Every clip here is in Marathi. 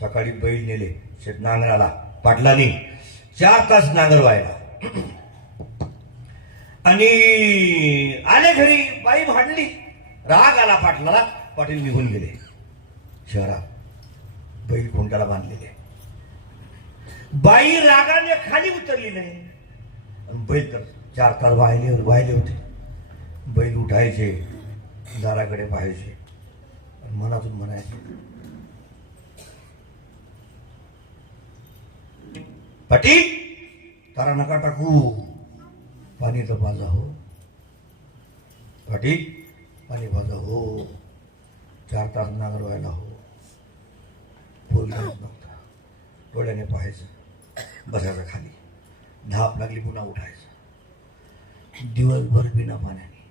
सकाळी बैल नेले शेत नांगराला, पाटलांनी 4 तास नांगर व्हायला आणि आले घरी. बाई भांडली, राग आला पाटलाला. पाटील निघून गेले शहरात, बैल कोंडाला बांधलेले. बाई रागाने खाली उतरली नाही आणि बैल तर 4 तास वाहिले होते. बैल उठायचे, दाराकडे पाहायचे आणि मनातून म्हणायचे, पाटील तारा नका टाकू, पाणी तर पाजा हो. पाटील पाणी पाजा हो. 4 तास नांगर व्हायला हो. बोल नव्हता, डोळ्याने पाहायचं, बसायचं खाली. धाप लागली पुन्हा उठायचं. दिवसभर बिना पाण्याने.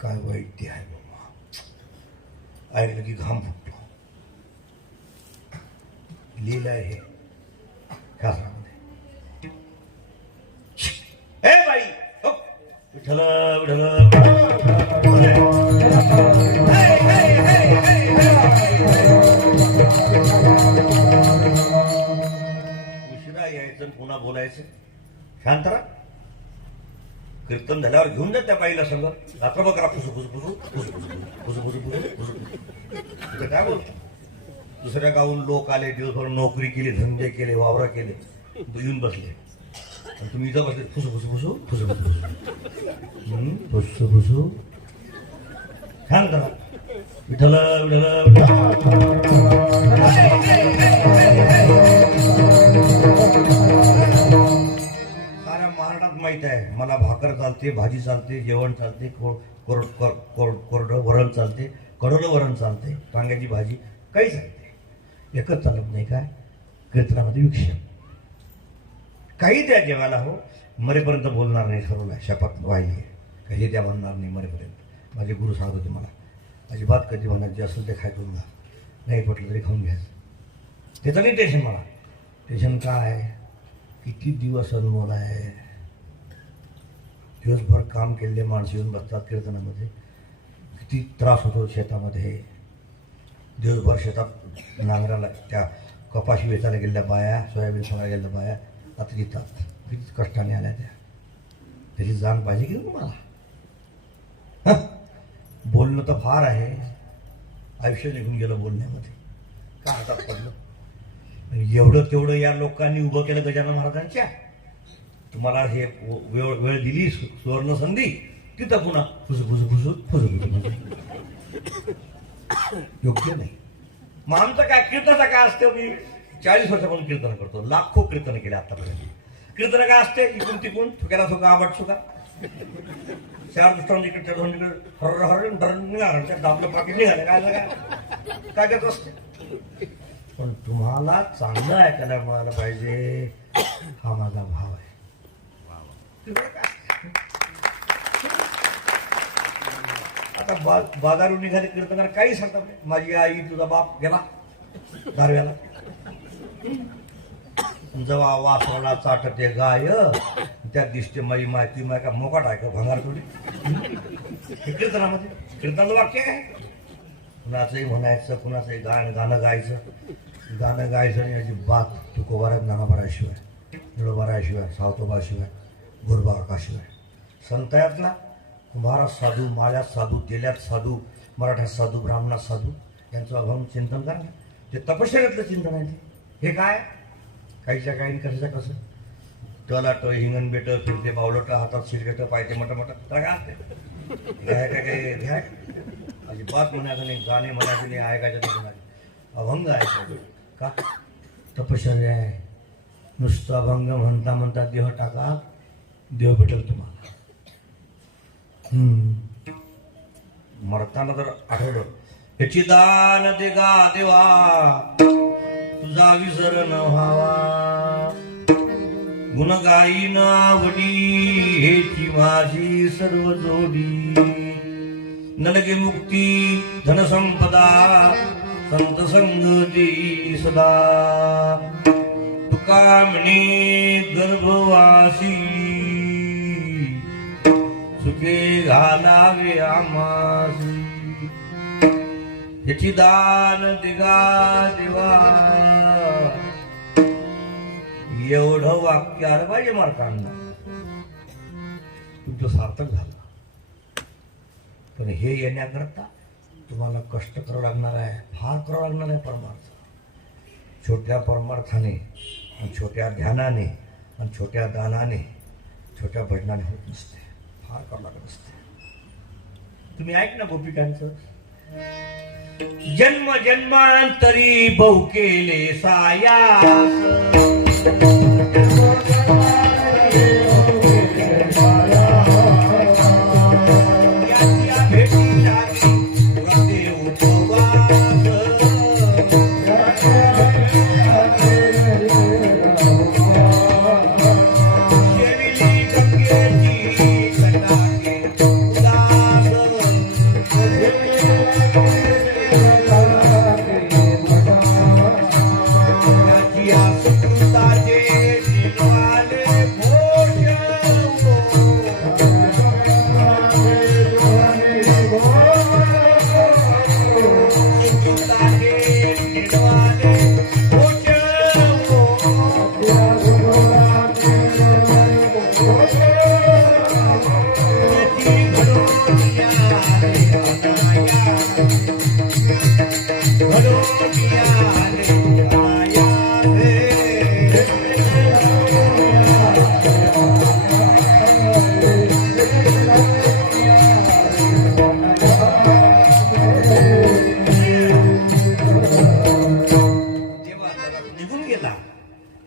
काय वाईट ते आहे बाबा. ऐकलं की घाम फुटतो. लिहिलं आहे हे शास्त्रामध्ये. हे बाई हो, विठ्ठल उशिरा यायचं पुन्हा बोलायचं. शांत राहा. कीर्तन झाल्यावर घेऊन जा त्या बाईला संग. रात्रभर करा फुसू फुसू फुसू फुसू फुसू फुसू फुसू फुसू फुसू. काय बोलतो. दुसऱ्या गावून लोक आले, दिवसभर नोकरी केली, धंदे केले, वावर केले, येऊन बसले आणि तुम्ही इथं बसले फुसू फुसू फुसू फुसू फुसू फुसू फुसू. शांत राहा. विठ्ठल साऱ्या महाराष्ट्रात माहित आहे मला. भाकर चालते, भाजी चालते, जेवण चालते, कोरडं वरण चालते, कडवलं वरण चालते, वांग्याची भाजी काही चालते. एकच चालत नाही. काय कीर्तनामध्ये विक्षेप. काही द्या जेवायला हो, मरेपर्यंत बोलणार नाही ठरवलं आहे. शपथ वाहिली आहे. काही द्या म्हणणार नाही मरेपर्यंत. माझे गुरु सांगत होते मला, अजिबात कधी म्हणणार जे असेल ते खाय करून घ्या, नाही पटलं तरी खाऊन घ्यायचं. त्याचं नाही टेन्शन मला. टेन्शन काय, किती दिवस अनुभव आहे. दिवसभर काम केलेले माणसं येऊन बसतात कीर्तनामध्ये. किती त्रास होतो शेतामध्ये. दिवसभर शेतात नांगराला त्या कपाशी वेचायला गेलेल्या बाया, सोयाबीन सोडायला गेलेल्या बाया आता येतात. किती कष्टाने आल्या त्या. त्याची जाण पाहिजे की तुम्हाला. बोलणं तर फार आहे. आयुष्य निघून गेलं बोलण्यामध्ये. का हातात पडलं. एवढं तेवढं या लोकांनी उभं केलं गजानन महाराजांच्या. तुम्हाला हे वेळ दिली सुवर्ण संधी, तिथं पुन्हा फुसू फुसू फुसू फुसू फुसू. योग्य नाही. मग आमचं काय कीर्तनाचं काय असते. मी 40 वर्षापासून कीर्तन करतो. लाखो कीर्तन केले आतापर्यंत. कीर्तन काय असते, इकून तिकून थुक्याला थुका आबट सुका, 4 दृष्टांत इकडे धरून इकडे हर हर निघालं, दाबलं पाकिट निघालं. काय करत असते. पण तुम्हाला चांगलं ऐकायला मिळालं पाहिजे, हा माझा भाव आहे. आता बाजारून निघाले कीर्तनाला काही सांगतात नाही. माझी आई, तुझा बाप गेला दारव्याला. जेव्हा वासवला चाटते गाय, त्यात दिसते माझी माहिती माय का मोकाट आहे का भंगार थोडी. हे कीर्तनामध्ये कीर्तनाचं वाक्य आहे. कुणाचंही म्हणायचं, कुणाचंही गाणं गायचं. गाणं गायचं आणि याची बात तुकोबारात ज्ञानोबाराशिवाय, निळोबाराशिवाय, सावतोबाशिवाय, गुरुबाकाशिवाय. संतयातला कुंभारात साधू, माळ्यात साधू, तेल्यात साधू, मराठ्यात साधू, ब्राह्मणात साधू यांचं अभंग चिंतन करा. ते तपश्चर्यातलं चिंतन आहे. हे काय काहीच्या काही कशाच्या कसं. त्याला तो हिंगण बेट फिरते पावलट, हातात शिरकट, पायते मट मट. तर काय असते घ्याय काय काय घ्याय. अजिबात म्हणायचं नाही, गाणे म्हणायचं नाही, ऐकायचं नाही. म्हणायचं अभंग ऐकायचं. का तपश्चर्या आहे. नुसतं अभंग म्हणता म्हणता देह टाका, देव भेटेल तुम्हाला. मरताना जर आठवलं, याची दान दे गा देवा, तुझा विसर न व्हावा. गुण गायीन आवडी, हेची माझी सर्व जोडी. नलगे मुक्ती धनसंपदा, संत संग देई सदा. तुका म्हणे गर्भवासी, सुखे घालावे आमासी. याची दान दिगा दिवा एवढं वाक्य आलं पाहिजे मार्कांना, तुमचं सार्थक झालं. पण हे येण्याकरता तुम्हाला कष्ट करावं लागणार आहे, फार करावं लागणार आहे. परमार्थ छोट्या परमार्थाने आणि छोट्या ध्यानाने आणि छोट्या दानाने छोट्या भजनाने होत नसते, फार करावं लागत असते. तुम्ही ऐक ना गोपिकांचं, जन्म जन्मांतरी बहु केले सायास,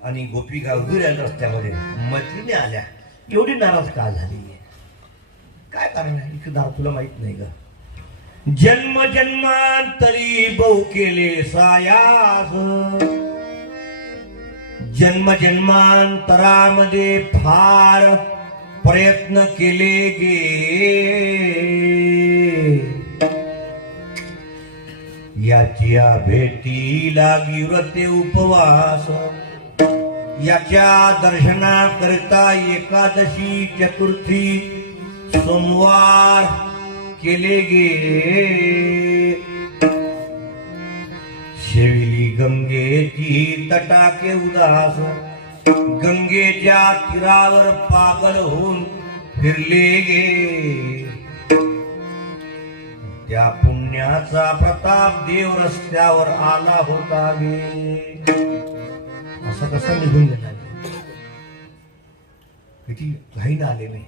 आणि गोपिका उभी राहिल्या रस्त्यामध्ये, मैत्रिणी आल्या. एवढी नाराज का झाली, काय कारण आहे? इकडे तुला माहित नाही का? जन्म जन्मांतरी बहु केले सायास, जन्म जन्मांतरामध्ये फार प्रयत्न केले गे, याच्या भेटी लागी व्रते उपवास, याच्या दर्शनाकरिता एकादशी चतुर्थी सोमवार केले गे. शेविली गंगेची तटाके उदास, गंगेच्या तीरावर पागल होऊन फिरले गे. त्या पुण्याचा प्रताप देव रस्त्यावर आला होता गे. असं कसं निघून गेला, किती घाईला आले नाही.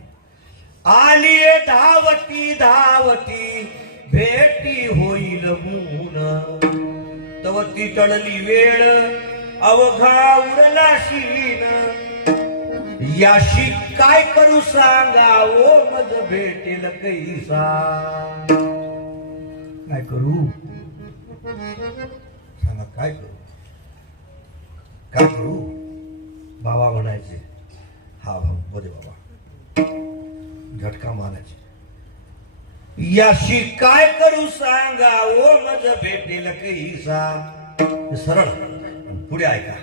आली धावती धावती भेटी होईल मून, तवती टळली वेळ अवघा उरला शीन. याशी काय करू सांगा ओ मज भेटेल कैसा. काय करू सांगा, काय करू, काय करू. बाबा म्हणायचे, हा भाऊ बोले बाबा, झटका मारायचे. याशी काय करू सांगा ओ मज भेटेल कैसा. सरळ पुढे ऐका,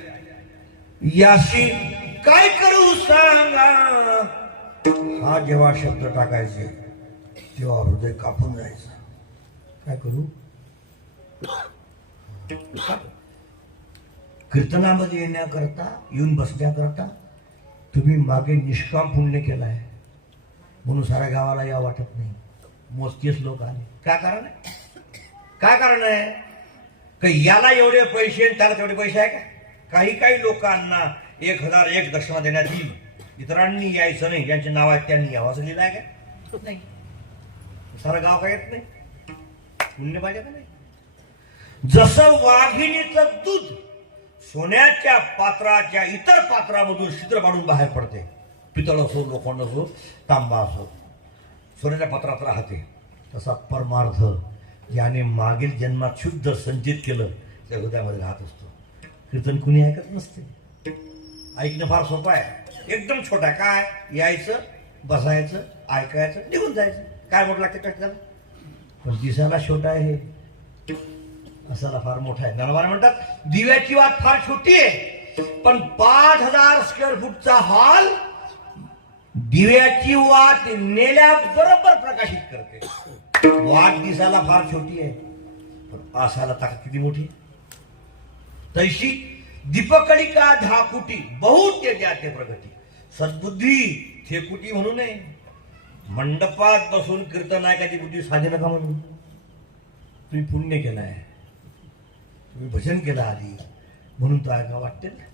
याशी काय करू सांगा. हा जेव्हा शब्द टाकायचे तेव्हा हृदय कापून जायचं. काय करू, कीर्तनामध्ये येण्याकरता, येऊन बसण्याकरता तुम्ही मागे निष्काम पुण्य केलाय म्हणून साऱ्या गावाला या वाटत नाही. मोजकेच लोक आले. काय कारण आहे? काय कारण आहे? की याला एवढे पैसे त्याला तेवढे पैसे आहे का? काही काही लोकांना 1001 दक्षिणा देण्यात येईल, इतरांनी यायचं नाही, ज्यांचे नाव आहेत त्यांनी यावं असं लिहिलं आहे का? नाही. सारं गाव काय येत नाही, पुण्य पाहिजे का नाही? जसं वाघिणीचं दूध सोन्याच्या पात्राच्या इतर पात्रामधून छिद्र पाडून बाहेर पडते, पितळ असो, लोखंड असो, तांबा असो, सोन्याच्या पात्रात राहते, तसा परमार्थ ज्याने मागील जन्मात शुद्ध संचित केलं त्या हृदयामध्ये राहत असतो. कीर्तन कुणी ऐकत नसते. ऐकणं फार सोपं आहे, एकदम छोटा आहे. काय यायचं, बसायचं, ऐकायचं, निघून जायचं. काय मोठं लागते कष्टाला, पण दिसायला छोटा आहे, असाला फार मोठा आहे. नरवाने म्हणतात दिव्याची वाट फार छोटी आहे, पण 5000 स्क्वेअर फूटचा हॉल दिव्याची वाट नेल्या बरोबर प्रकाशित करते. वाट दिसायला फार छोटी आहे, पण आसाला ताकद किती मोठी. तैशी दीपकळिका धाकुटी बहुत ते द्या ते प्रगती. सद्बुद्धी थेकुटी म्हणू नये. मंडपात बसून कीर्तन ऐकायची बुद्धी साधी नका म्हणून. तुम्ही पुण्य केलाय, तुम्ही भजन केलं आधी म्हणून तो ऐका वाटते ना.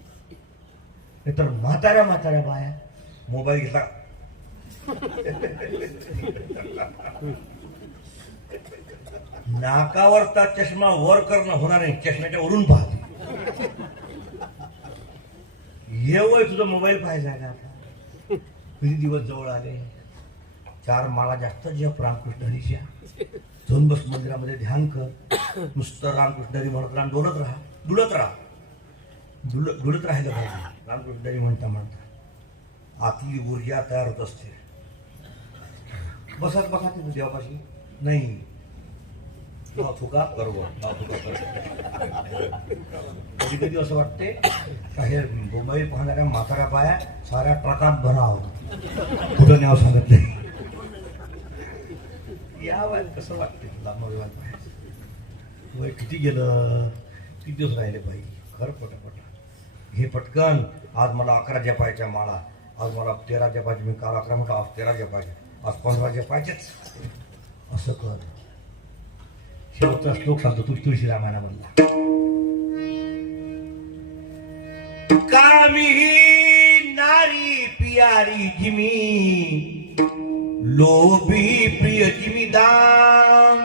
नाहीतर म्हाताऱ्या म्हाताऱ्या बाया मोबाईल घेतला नाकावरचा चष्मा वर करणं होणार नाही, चष्म्याच्या वरून पाहते. हे वय तुझा मोबाईल पाहायचा का आता. किती दिवस जवळ आले. 4 माळा जास्त जप रामकृष्ण हरीच्या. जाऊन बस मंदिरामध्ये ध्यान कर. नुसतं रामकृष्ण हरी म्हणत राम डोलत राहा, डुलत राहा. डुलत राहायला पाहिजे. रामकृष्ण हरी म्हणता म्हणता आतली ऊर्जा तयार होत असते. बसत बसा तुम्ही देवापाशी नाही थुका बरोबर. कधी कधी असं वाटते का हे मोबाईल पाहणाऱ्या म्हाताऱ्या बाया साऱ्या ट्रकात भरावं, कुठं न्यावं सांगत नाही. या वयात कसं वाटते तुला मोबाईल पाहायचं. वय किती गेलं, किती दिवस राहिले बाई. खरं पटापट हे पटकन. आज मला 11 जपायच्या माळा, आज मला 13 जपायचे. मी काल 11 म्हटलं, आज 13 जपायचे, आज 15 जपायचेच. असं कर. शेवटचा श्लोक सांगतो तुळशी रामायणामधला. कामी नारी पियारी जिमी, लोभी प्रिय जिमी दाम.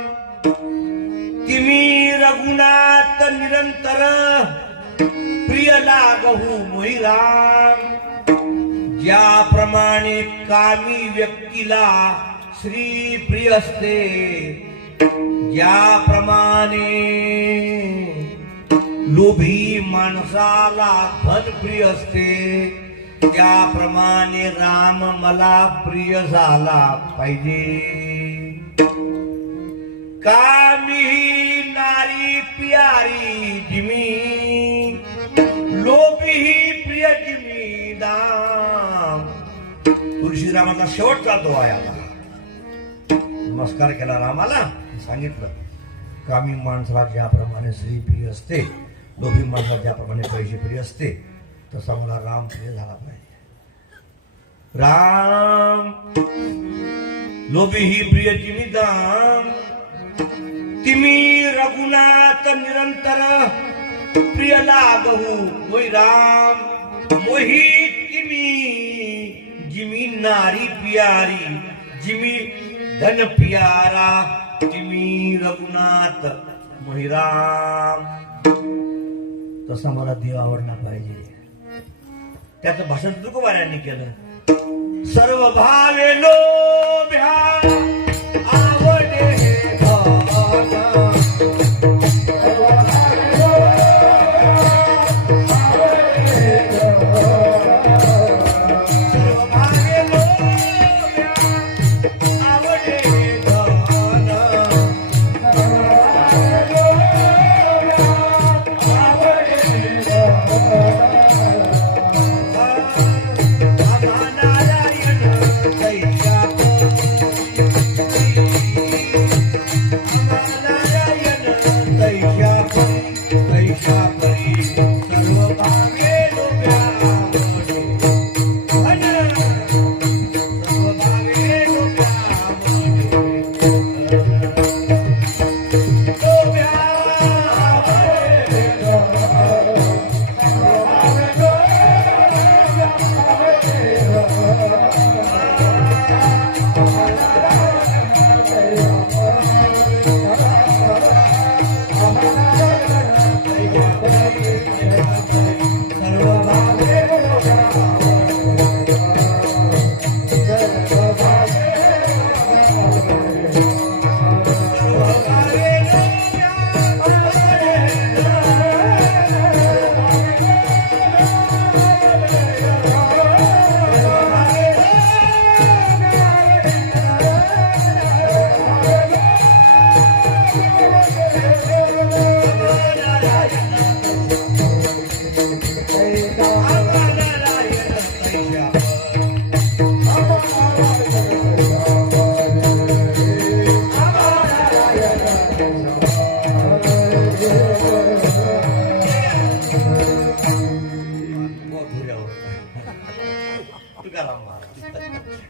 तिमी रघुनाथ निरंतर, प्रिय लागहू मोहि राम. ज्याप्रमाणे कामी व्यक्तीला श्री प्रिय असते, ज्याप्रमाणे लोभी माणसाला धन प्रिय असते, त्याप्रमाणे राम मला प्रिय झाला पाहिजे. कामी नारी प्यारी जिमी, लोभी प्रिय जिमी दाम. तुळशीरामाचा शेवट जातो आयाला. नमस्कार केला रामाला, सांगितलं कामी माणसाला ज्याप्रमाणे स्त्री प्रिय असते, लोभी माणसाला ज्याप्रमाणे पैसे प्रिय असते, तसा मला राम प्रिय झाला पाहिजे. राम लोभी ही प्रिय जिमी दाम. तिमी रघुनाथ निरंतर, प्रिय लागहू मोहि राम. मोहि तिमी जिमी नारी प्यारी, जिमी धन प्यारा. तिमी रघुनाथ मोहि राम. तसा मला देव आवडला पाहिजे. त्याचं भाषण तुकोबारायांनी केलं. सर्व भावे लोभ्या आवडे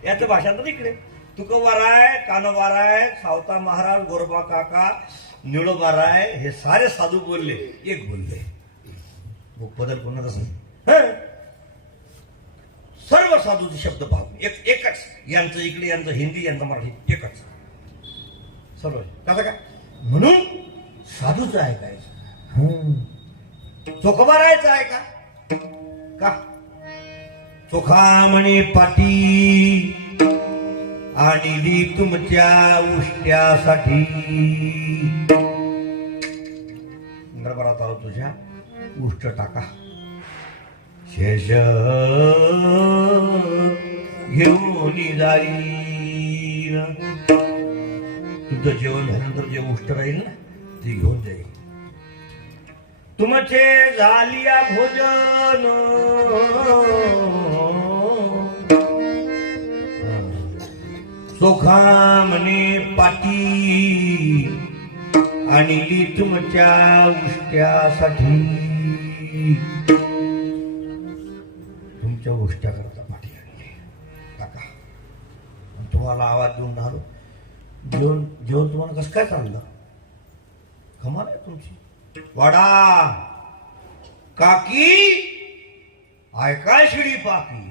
याचं भाषांतर इकडे तुकोबाराय, कानोबाराय, सावता महाराज, गोरबा काका, निळोबाराय हे सारे साधू बोलले, एक बोलले. बदल कोणाचाच नाही. सर्व साधूचे शब्द भाव एकच. यांचं इकडे, यांचं हिंदी, यांचं मराठी एकच. सर्व कसं काय? म्हणून साधूचं ऐकायचं, चोखोबारायचं ऐका का? चोखामणी पाटी आणली तुमच्या उष्ट्यासाठी. गडबडात आलो तुझ्या उष्ट टाका. शेष घेऊन जाईल. तुझं जेवण झाल्यानंतर जे उष्ट राहील ना ती घेऊन जाईल. तुमचे झालिया भोजन चोखामणे पाटी आणली तुमच्या उष्ट्यासाठी. तुमच्या उष्ट्या करता पाठी आणली टाका. तुम्हाला आवाज देऊन राहिलो. जेवण तुम्हाला कसं काय चाललं? कमाल आहे तुमची. वाडा काकी ऐकाय शिडी पाकी.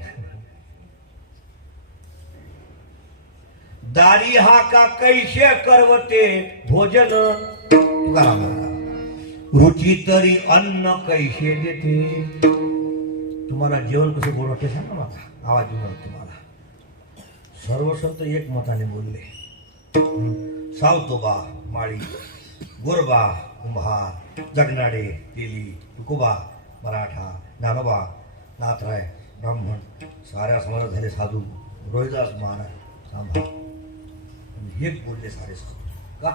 दारी हा का कैसे करवते भोजन. रुची तरी अन्न कैसे देते. तुम्हाला जेवण कसं गोड वाटते सांगा माझा आवाज देऊन. तुम्हाला सर्व संत एक मताने बोलले. सावतोबा माळी, गोरबा कुंभार, जगनाडे, तेली, तुकोबा, मराठा, ज्ञानोबा, नाथराय, ब्राह्मण साऱ्या समाजात झाले साधू. रोहिदास महाराज सांभा एक बोलले सारे साधू का?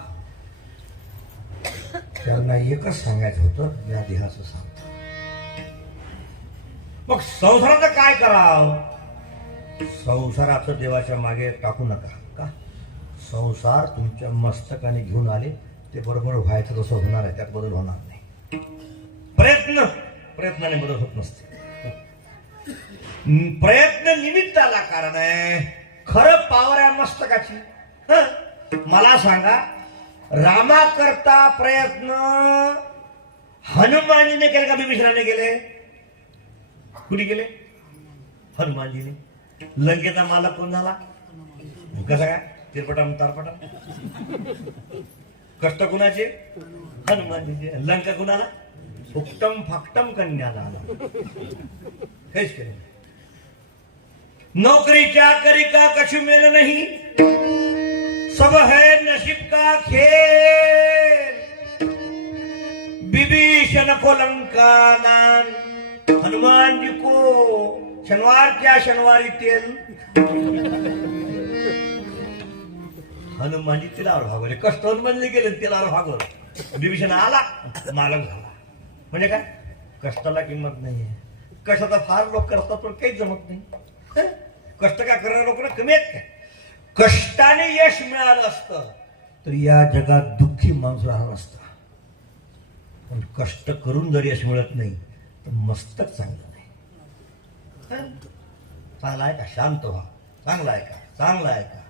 त्यांना एकच सांगायचं होतं, या देहाचं सांगतो. मग संसाराचं काय करावं? संसाराचं देवाच्या मागे टाकू नका का? संसार तुमच्या मस्तकाने घेऊन आले ते बरोबर व्हायचं कसं होणार आहे, त्यात बदल होणार नाही. प्रयत्नाने बदल होत नसते. प्रयत्न निमित्ताला कारण आहे, खरं पावर आहे मस्तकाची. मला सांगा, रामा करता प्रयत्न हनुमानजीने केले का बिभीषणाने केले? कुणी केले? हनुमानजीने. लंकेचा मालक कोण झाला? कसा काय? तिरपटा तारपटा. कष्ट कुणाचे? हनुमानजीचे. लंका कुणाला? फुकटम फाकटम कन्याला आला. काहीच केलं. नौकरी चाकरी का कछु मेल नहीं, सब है नसीब का खेल. विभीषण को लंका नान, हनुमान जी को शनिवार क्या शनिवारी तेल. हनुमानजी तिलावर भागवले. कष्ट हनुमानजी केले, तिलावर भागवलं. विभीषण आला, मालक झाला. म्हणजे काय? कष्टाला किंमत नाहीये. कष्टाचा फार लोक करतात पण काहीच जमत नाही. कष्ट काय करणारे लोक कमी आहेत काय? कष्टाने यश मिळालं असतं तर या जगात दुःखी माणूस राहणार असता. पण कष्ट करून जर यश मिळत नाही तर मस्तक चांगलं नाही. चांगला आहे का? शांत व्हा. चांगला आहे का? चांगला आहे का?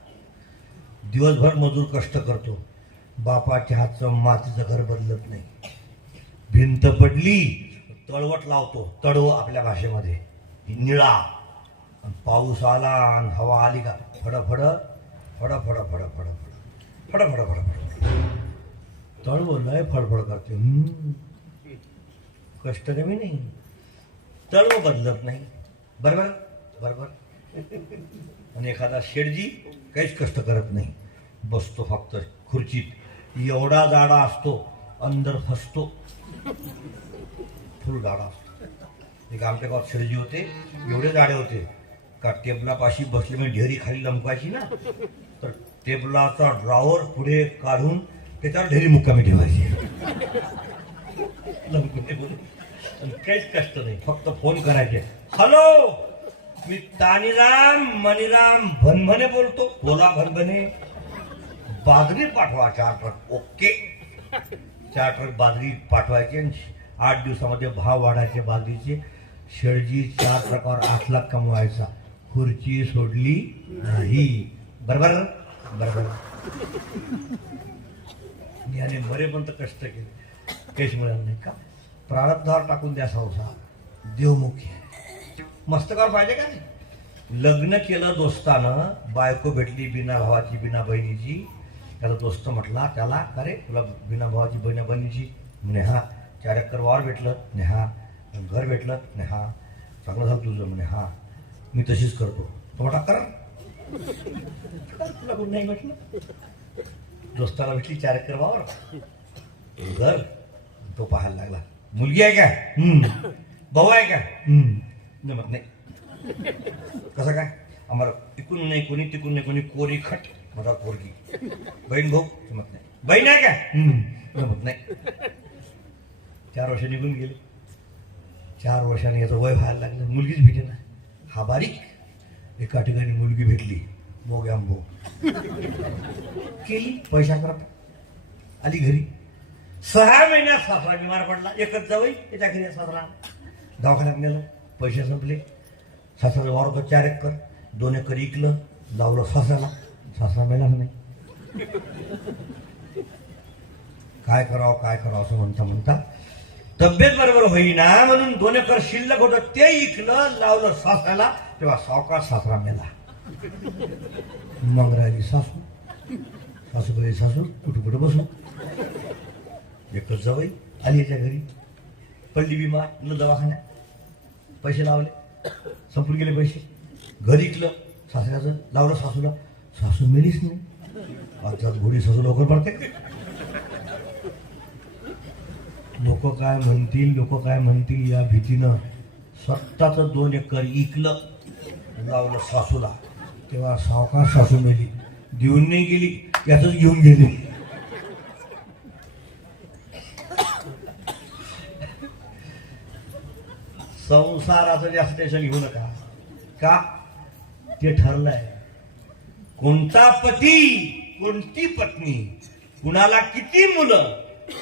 दिवसभर मजूर कष्ट करतो, बापाच्या हातचं मातीचं घर बदलत नाही. भिंत पडली तळवट लावतो, तडव आपल्या भाषेमध्ये निळा. पाऊस आला आणि हवा आली का फडफड फडफड फडफड फडफड फडफड. तळव लय फडफड करते. कष्ट कमी नाही, तळव बदलत नाही. बरोबर बरोबर. आणि एखादा शेठजी काहीच कष्ट करत नाही, बसतो फक्त खुर्चीत. एवढा जाडा असतो, अंदर फसतो. फुल जाडा असतो. एक आमच्या गावात शेठजी होते, एवढे जाडे होते का टेबलापाशी बसले म्हणजे ढेरी खाली लंपायची ना, तर टेबलाचा ड्रॉवर पुढे काढून त्याच्यावर ढेरी मुक्कामी ठेवायची. काहीच कष्ट नाही, फक्त फोन करायचे. हॅलो, मी तानीराम मणिराम भनभने बोलतो. बोला भनभने. बाजरी पाठवा 4 ट्रक. ओके. 4 ट्रक बाजरी पाठवायचे आणि 8 दिवसामध्ये भाव वाढायचे बाजरीचे. शेळजी 4 ट्रकावर 8 लाख कमवायचा. खुर्ची सोडली नाही. बरोबर बरोबर. याने मरेपर्यंत कष्ट केले, काहीच मिळालं नाही का? प्रारब्धावर टाकून द्या संसार. देवमुखी आहे, मस्तकावर पाहिजे का नाही? लग्न केलं दोस्तानं, बायको भेटली बिना भावाची बिना बहिणीची. त्याला दोस्त म्हटला त्याला, अरे तुला बिना भावाची बहिणीची? म्हणे हा. 4 एकर वावर भेटलं? म्हणे हा. घर भेटलं? म्हणे हा. चांगलं झालं तुझं? म्हणे हा. मी तशीच करतो. तो म्हटला कर. तुला कोण नाही म्हटलं? दोस्ताला भेटली 4 एकर वावर, घर. तो पाहायला लागला, मुलगी आहे का? भाऊ आहे का? जमत नाही. कसं काय? आम्हाला इकून नाही कोणी, तिकून नाही कोणी, कोरी खट माझा पोरगी. बहीण भाऊ? जमत नाही. बहीण आहे का? जमत नाही. 4 वर्ष निघून गेले. 4 वर्षांनी याचं वय व्हायला लागलं, मुलगीच भेटे ना. हा बारीक. एका ठिकाणी मुलगी भेटली, मोग्याम भाऊ. केली पैसा करत, आली घरी. 6 महिन्यात सासरा बिमार पडला. एकच जावई त्याच्या घरी. सासरा दवाखान्यात नेलं, पैसे संपले. सासऱ्याचं वावर होतं 4 एकर, 2 एकर इकलं, लावलं सासऱ्याला. सासरा मेला नाही. काय करावं असं म्हणता तब्येत बरोबर होईना म्हणून 2 एकर शिल्लक होतं ते इकलं, लावलं सासऱ्याला. तेव्हा सावकाश सासरा मेला. मग राहिली सासू. सासूबाई सासू कुठं बसू. एकच जावई आली याच्या घरी, पडली बिमार, न दवाखान्यात. पैसे लावले, संपून गेले पैसे. घर इकलं सासऱ्याचं, लावलं सासूला. सासू मेलीच नाही. आजच्यात घोडी सासू लवकर पडते. लोक काय म्हणतील या भीतीनं स्वतःच 2 एकर इकलं, लावलं सासूला. तेव्हा सावकाश सासू मेली. देऊन नाही गेली, यातच घेऊन गेली. संसाराचं जास्त टेन्शन घेऊ नका. का? ते ठरलंय. कोणता पती, कोणती पत्नी, कुणाला किती मुलं,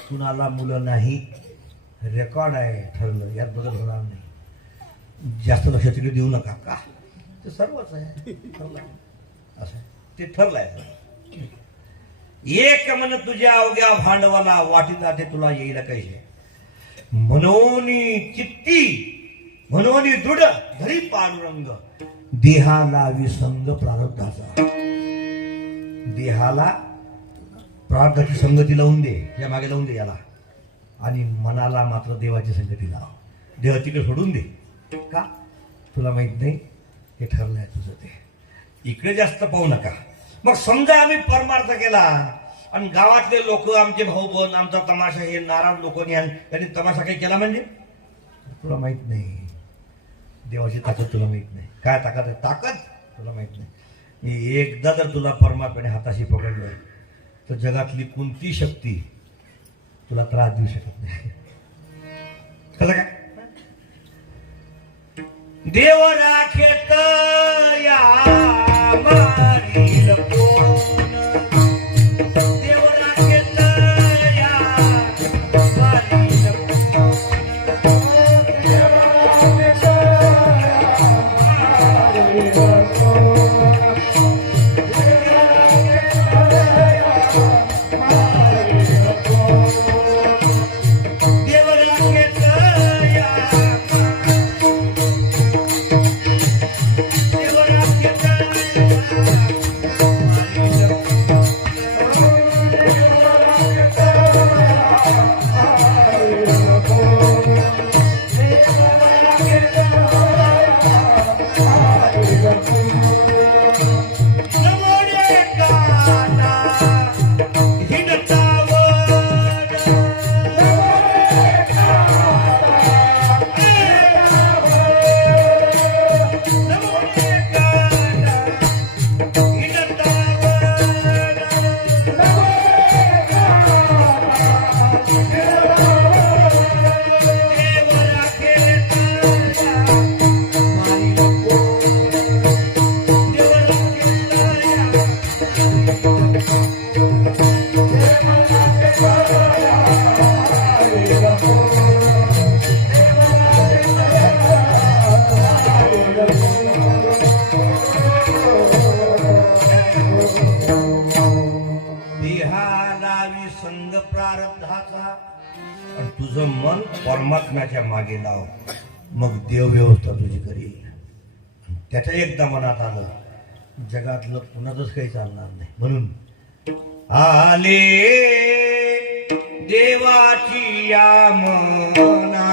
कुणाला मुलं नाही. रेकॉर्ड आहे, ठरलं. यात बदल होणार नाही. जास्त लक्ष तिकडे देऊ नका. का? ते सर्वच आहे, ठरलंय. असं ते ठरलंय. एक मन तुझ्या अवघ्या भांडवाला, वाटीला ते तुला येईल कैसे. मनोनी चित्ती, मनोनी दृढ धरी पांडुरंग. देहाला विसंग प्रारब्धाचा. देहाला प्रारब्धाची संगती लावून दे, या मागे लावून दे याला. आणि मनाला मात्र देवाची संगती लाव. देव तिकडे सोडून दे. का? तुला माहित नाही हे ठरलंय तुझं. ते इकडे जास्त पाहू नका. मग समजा आम्ही परमार्थ केला आणि गावातले लोक, आमचे भाऊ बन, आमचा तमाशा, हे नाराज लोक त्यांनी तमाशा काही केला म्हणजे तुला माहित नाही. देवाची ताकद तुला माहित नाही. काय ताकद आहे? ताकद तुला माहित नाही. एकदा जर तुला परमात्म्याने हाताशी पकडलं तर जगातली कोणती शक्ती तुला त्रास देऊ शकत नाही. कसं काय? देव राखेत या मारील कोण. देव राखेत या मारील कोण. देव राखेत या मारील कोण. तुझं मन परमात्म्याच्या मागे लाव, मग देव व्यवस्था तुझी करील. त्याच्या एकदा मनात आलं, जगातलं कुणाचंच काही चालणार नाही. म्हणून आले देवाची या मना,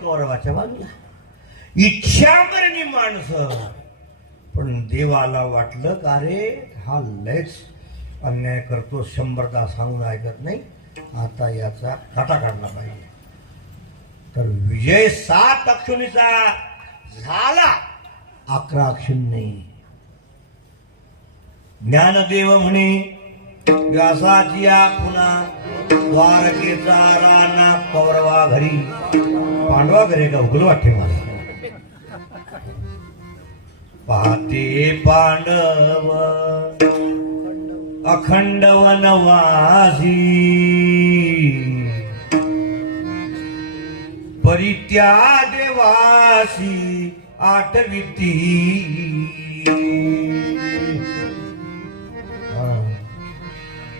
कौरवाच्या बाजूला. इच्छा करणी माणसं, पण देवाला वाटलं का रे हा लयच अन्याय करतो, 100दा सांगून ऐकत नाही, आता याचा काटा काढला पाहिजे. तर विजय 7 अक्षुणीचा झाला, 11 अक्षुण नाही. ज्ञानदेव म्हणे व्यासाची आखुना द्वारकेचा राणा कौरवा घरी. पांडवा घरी का उगल वाटते मला. पाहते पांडव अखंड वनवासी, परित्या देवासी आठविती.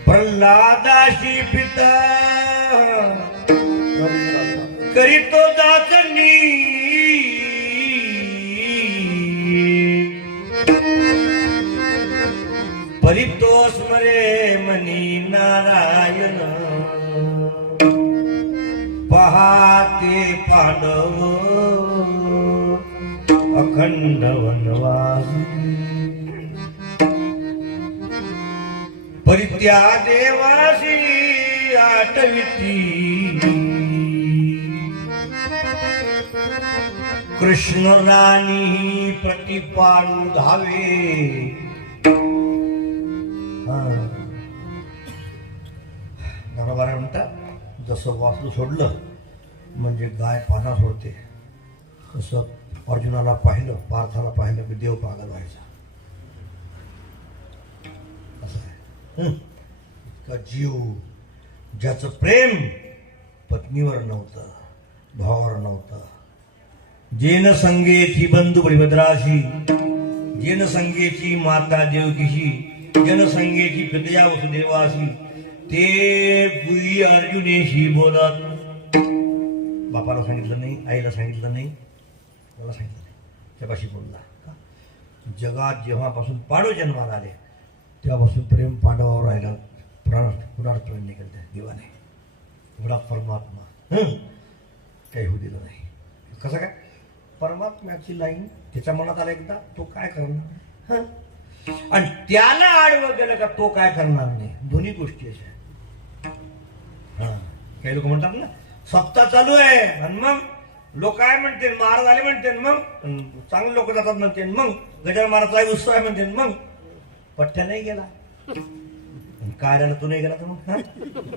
प्रल्हादाशी पिता करीतो दाचनी, परितो स्मरे मनी नारायण. पहाते पांडव अखंड वनवासी, परित्या देवासी आठविती. कृष्ण राणी प्रतिपाळू धावे. नारायण म्हणतात जसं वासरू सोडलं म्हणजे गाय पाना सोडते, तसं अर्जुनाला पाहिलं, पार्थाला पाहिलं की देव पागल व्हायचा. का जीव ज्याचं प्रेम पत्नीवर नव्हतं, भावावर नव्हतं. जेन संगेची बंधू बळीभद्राशी, जेन संगेची माता देवकीशी, जन संगेची पितया वसुदेवाशी, ते बुई अर्जुनेशी बोलत. बापाला सांगितलं नाही, आईला सांगितलं नाही, मला सांगितलं नाही, त्यापाशी बोलला. जगात जेव्हापासून पांडव जन्माला आले तेव्हापासून प्रेम पांडवावर राहिलं. पुरार्थ निघाल देवाने, एवढा परमात्मा काही होऊ दिलं नाही. कसं काय? परमात्म्याची लाईन त्याच्या मनात आला एकदा, तो काय करणार, आणि त्याला आडवं गेलं का तो काय करणार नाही. दोन्ही गोष्टी अशा. काही लोक म्हणतात ना सप्ताह चालू आहे आणि मग लोक काय म्हणते महाराज आले म्हणते मग चांगले लोक जातात म्हणते मग गजानन महाराजचा उत्सव आहे म्हणते मग पठ्ठ्या नाही गेला काय झालं तू नाही गेला तर मग